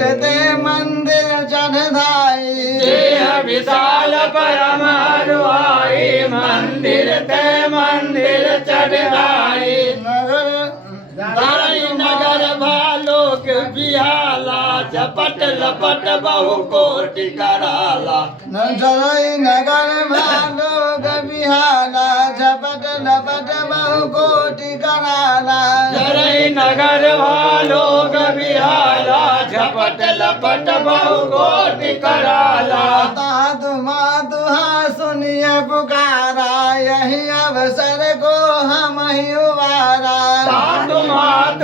मंदिर ते मंदिर चढ़ाई विशाल परम हरवाई मंदिर ते मंदिर चढ़ाई नगर भालोक बिहाला झपट लपट बहु कोटि कराला नजरई नगर भालोक बिहाला झपट लपट बहु कोटि कराला नरई नगर भालोक बिहाला झपट लपट बहु कोटि कराला साधु माधुहा सुनिए पुकारा यही अवसर को हम ही उबारा साधु मात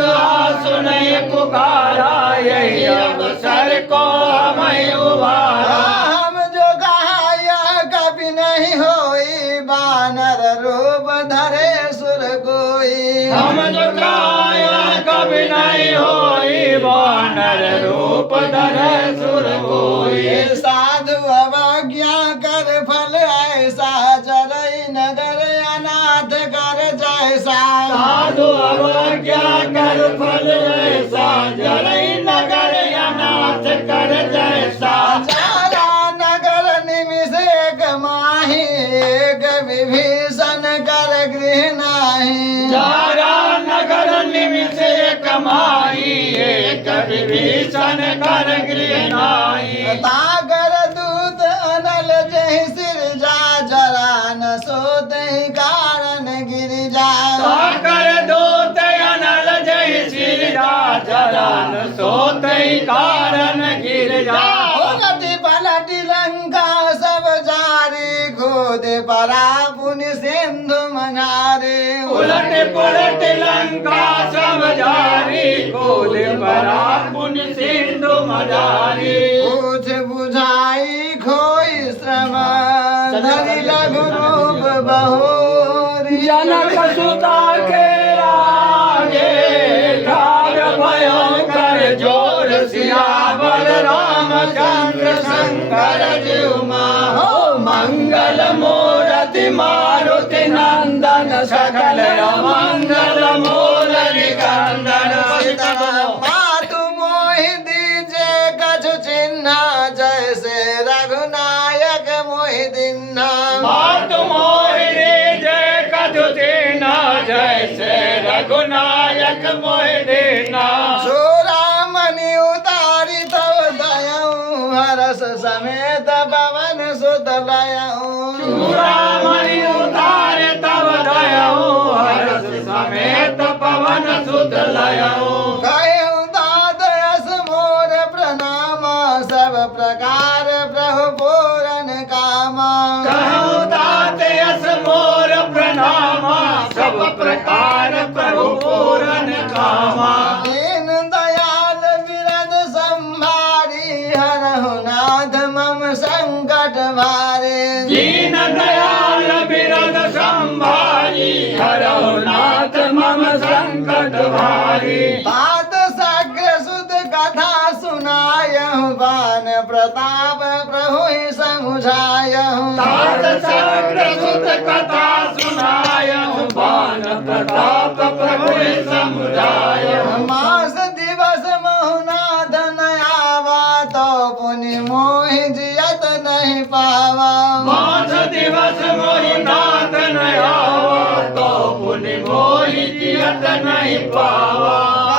सुने पुकारा यही अवसर को हमें उबारा हम जो कहा यह कभी नहीं होई बानर रूप धरे सुर कोई हम जो काया कभी नहीं होई वानर रूप धरे सुर कोई साधु अवज्ञा कर फल ऐसा चरई नगर अनाथ कर जैसा साधु अवज्ञा कर फल ऐसा जरई नगर अनाथ कर जैसा सारा नगर निमिष एक माही एक विभीषण कर गृह नाही सारा नगर निमिष कमाई एक विभीषण कर गृह नाई तागर दूत अनल जहि सिर जा जरा न सोते कारण गिर जा साकर दोत अनल जय श्री जरन सोते कारण गिर जा उलटी पलटी लंका सब जारी खोद परा पुनि सिंधु मनारे उलट पुलट लंका सब जारी खोद परा पुन सिंधु मजारी पूछ बुझाई खोई श्रम धरि लघु रूप बहोरी जनक सुता के आगे ठाड़ भयंकर जोर सियावर रामचंद्र शंकर जीवा हो मंगल मूर्ति मारुति नंदन सकल मंगल मूर्ति कंदन मातु मोहि दीजे कछु चिन्ह जैसे रघुनायक मोहि दिन्हा मात मोहिनी जय कथु देना जैसे रघुनायक मोहिना चूड़ामणि उतारी तव दयऊ हरस समेत पवन सुत लयऊ चूड़ामणि उतारे तब दयऊ हर्ष समेत पवन सुत लयऊ कहु दाद यस मोर प्रणाम सब प्रकार प्रभु पूरन कामा कहु तात यस मोर प्रणामा सब प्रकार प्रभु पूरन कामा दीन दयाल विरद संभारी हरहु नाथ मम संकट भारे दीन दयाल बिरद संभारी हरहु नाथ मम संकट भारी तात सग्र सुत कथा सुनायहु बान प्रताप प्रभु ही समुझायहु तात सग्र सुत कथा सुनायहु बान प्रताप प्रभु समुदायहु मास दिवस महुनाथ न आवा तो पुनि मोहि जियत नहीं पावा मास दिवस मोहि नाथ न आवा तो पुनि मोहि जियत नहीं पावा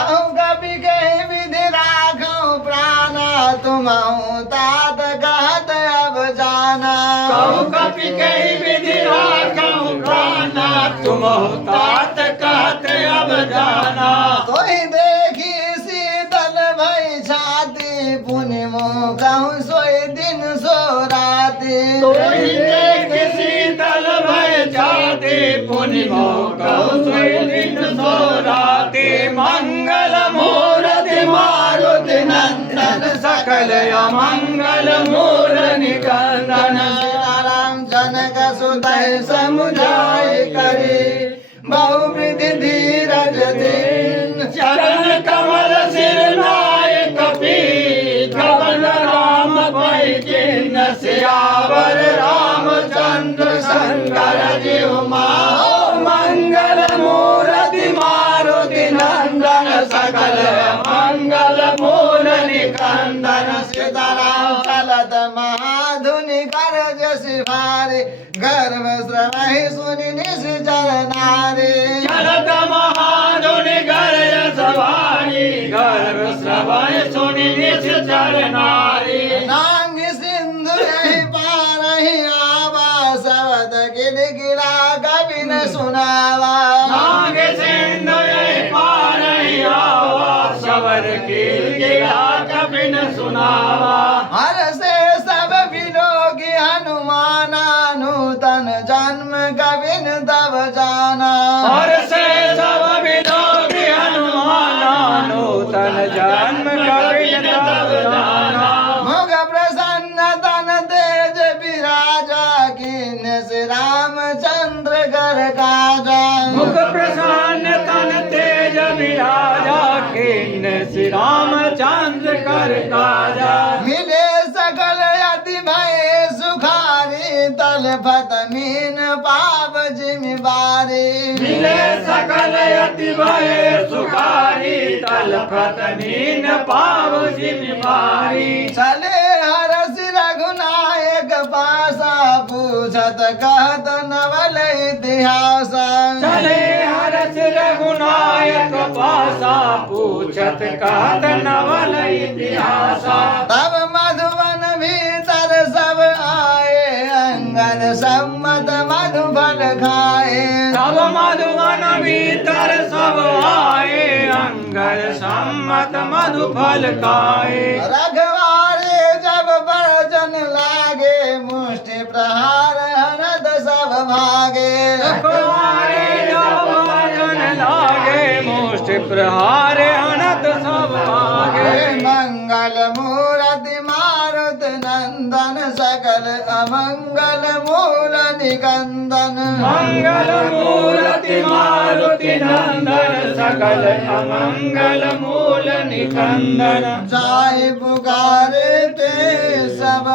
कहूँ कभी कहीं विधि राखूं प्राणा तुमहु तात कहत अब जाना कहु कपि कही विधि राखहु प्राणा तुम तात कहत अब जाना कोई देखी शीतल भई छाती पुनि मोह कहूँ सोई दिन सो राती कोई देख शीतल भय जाते पुनि कहु सोई दिन सो राते मंगल मूर्ति मारुति नंदन सकल अमंगल मूर्ति कंदन राम जनक सुतहि समुझाई करी बहुविधि धीरज दिन चरण कमल सिर नायक पी कवन राम भई जिन सियावर रामचंद्र शंकर जीव माओ मंगल मूर्ति मारुति नंदन सकल मंगल मूर्ति कंदन धुनि कर जसि भारी गर्भ श्रवहि सुनि निश्चर नारी चलत महाधुनि गर्ज सवारी गर्भ श्रवण सुनि निश्चर नारी नांग सिंधु यही पारहि आवा शब्द गिलगिला कवि न सुनावा नाग सिंधु यही पारहि आवा शबर गिलगिला कवि न सुनावा हर से सब विलोकी हनुमाना नूतन जन्म कविन तब जाना और से सब विलोकी हनुमाना नूतन जन्म कवि तब जाना मुख प्रसन्न तन तेज विराजा किन से रामचंद्र कर काजा मुख प्रसन्न तन तेज विराजा किन्न श्री रामचंद्र कर काजा मिले सकल अति भय सुखारी तलफत मीन पाप जिम्मेवारी मिले सकल अति भय सुखारी तलफत मीन पाव जिम्मेवारी चले हरस रघुनायक पासा पूछत कहत नवल इतिहास चले हरस रघुनायक पासा पूछत कहत नवल इतिहास तब मधुवन भीतर सब आए अंगद सम्मत मधुफल खाए तब मधुवन भीतर सब आए अंगद सम्मत मधुफल खाए रखवारे जब बरजन लागे मुष्टि प्रहार हनद सब भागे रखवारे जब बरजन लागे मुष्टि प्रहार हनत सब भागे मंगल मूर्ति मारुत नंदन सकल अमंगल मूल निकंदन मंगल मूर्ति मारुति नंदन सकल अमंगल मूल निकंदन जाय पुकारे ते सब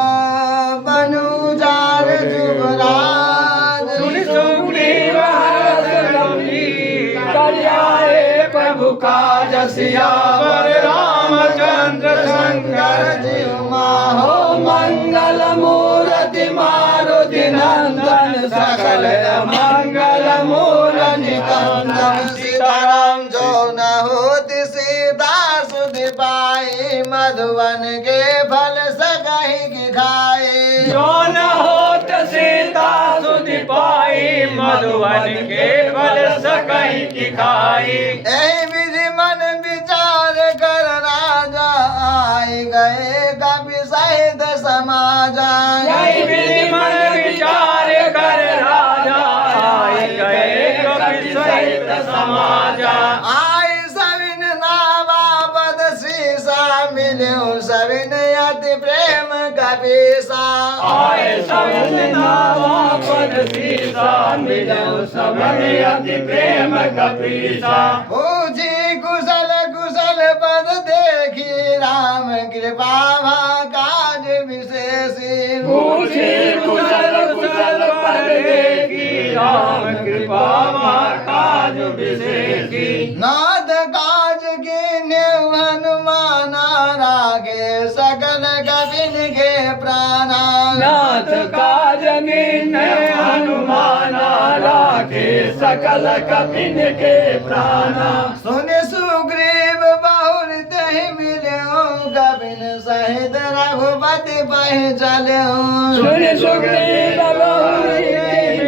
बनुजार जुबराज सुन सुग्रीव हर्ष गंभीर कल्याए प्रभु काज सियावर रामचंद्र शंकर जीव माहो मंगल मूर्ति मारुति नंदन सकल मंगल मूल निकंदन सीताराम जो न होती सीता सुधि पाई मधुवन के फल सकहि की खाए जो न होत सीता सुधि पाई मधुवन के फल सकहि की खाई यही विधि मन विचार कर राजा आए गए कवि सहित समाजा यही विधि मन विचार कर राजा आए गए कवि सहित समाजा आई सविन नावा पद शीसा मिलो सविन अति प्रेम कपीसा आए सबन नावा पद सीसा मिलो सबन अति प्रेम कपीसा पूछी कुशल कुशल पद देखी राम कृपा भा काज विशेषी पूछे कुशल कुशल पर देखी राम कृपा काज विशेषी नाथ काज के नेव हनुमाना रागे सकल कविन के प्राणा नाथ काज निर्णय हनुमाना राखे सकल कपिन के प्राणा सुन सुग्रीव बहुर दहि मिलो कविन सहित रघुपति पहि चलो सुन सुग्रीव बहुरी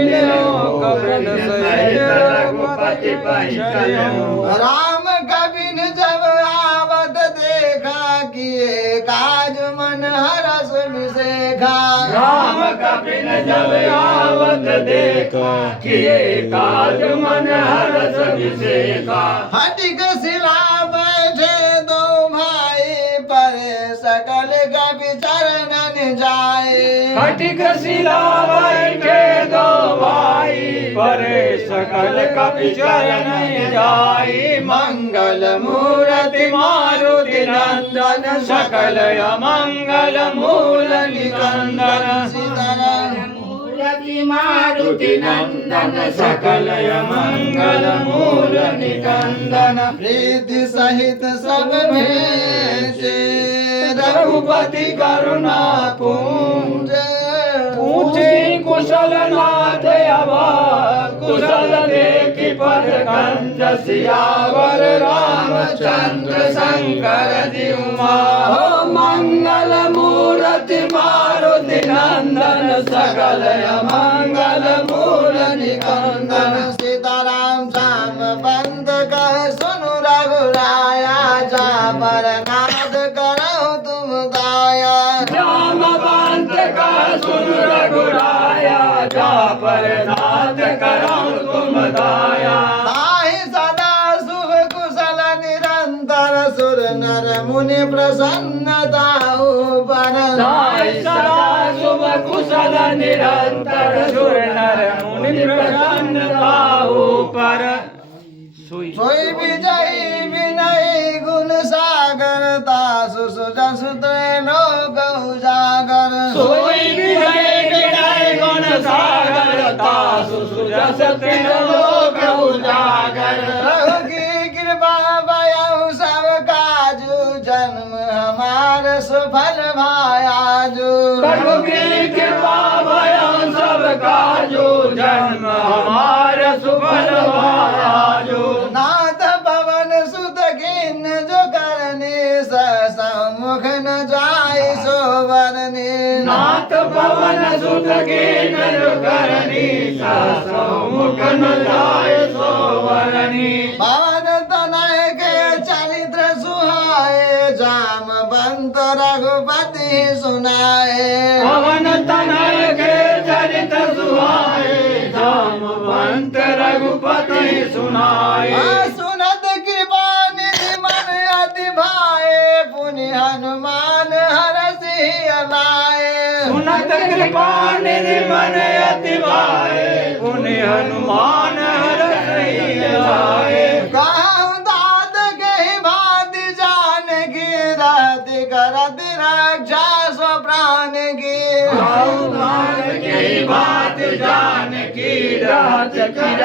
मिलो कपिन सहित रघुपति पहि चलो राम कविन जब आवत देखा किए काज मन हरस विशेखा राम कपिन जब आवत देखा किए काज मन हरस विशेखा फटिक शिला बैठे दो भाई परे सकल कवि चरणन जाए फटिक शिला बैठे दो भाई परे सकल कपि चरण जाई मंगल मूर्ति मारुति नंदन सकल अमंगल मूल निकंदन सीताराम की मारुति नंदन सकल मंगल मूल निकंदन प्रीति सहित सब भेजे रघुपति करुणा पूंज पूछी कुशल नाथ अबा कुशल देखि पद कंज सियावर रामचंद्र शंकर जी उमा हो मंगल मूर्ति मारुति नंदन सकल मंगल मूल निकंदन सीताराम श्याम बंद कह सुनु रघुराया जा पर नाद करो तुम दाया श्याम बंत का सुन रघुराया जा पर नाथ करो तुम दाया ताहि सदा शुभ कुशल निरंतर सुर नर मुनि प्रसन्नता पर साई सदा शुभ कुशल निरंतर सुर नर मुनि प्रसन्नता ऊपर सोई विजयी विनय गुण सागर तासु सुजसुत लोक उजागर सोई विजय विनय गुण सागर तासु सुजस त्रिलोक उजागर प्रभु की कृपा भयउ सब काजू जन्म हमार सुफल भायाजू प्रभु की कृपा भयो सब काजो जन्म हमार सुफल भायाजो नाथ पवन सुत खिन जो करनी समुख न जाय सोवरनी नाथ पवन सुत के नर करनी मुख न जाय सोवरनी पवन तनय के चरित्र सुहाए जाम बंत रघुपति सुनाए पवन तनय के चरित सुहाए जामवंत रघुपति सुनाए सुनत कृपा निधि मन अति भाए पुनि हनुमान हरसि अनाए सुनत कृपा निधि मन अति भाए पुनि हनुमान हरसि आए कहु दात के भाति जान की रात करत रक्षा सो प्राण की के बात जान की रात की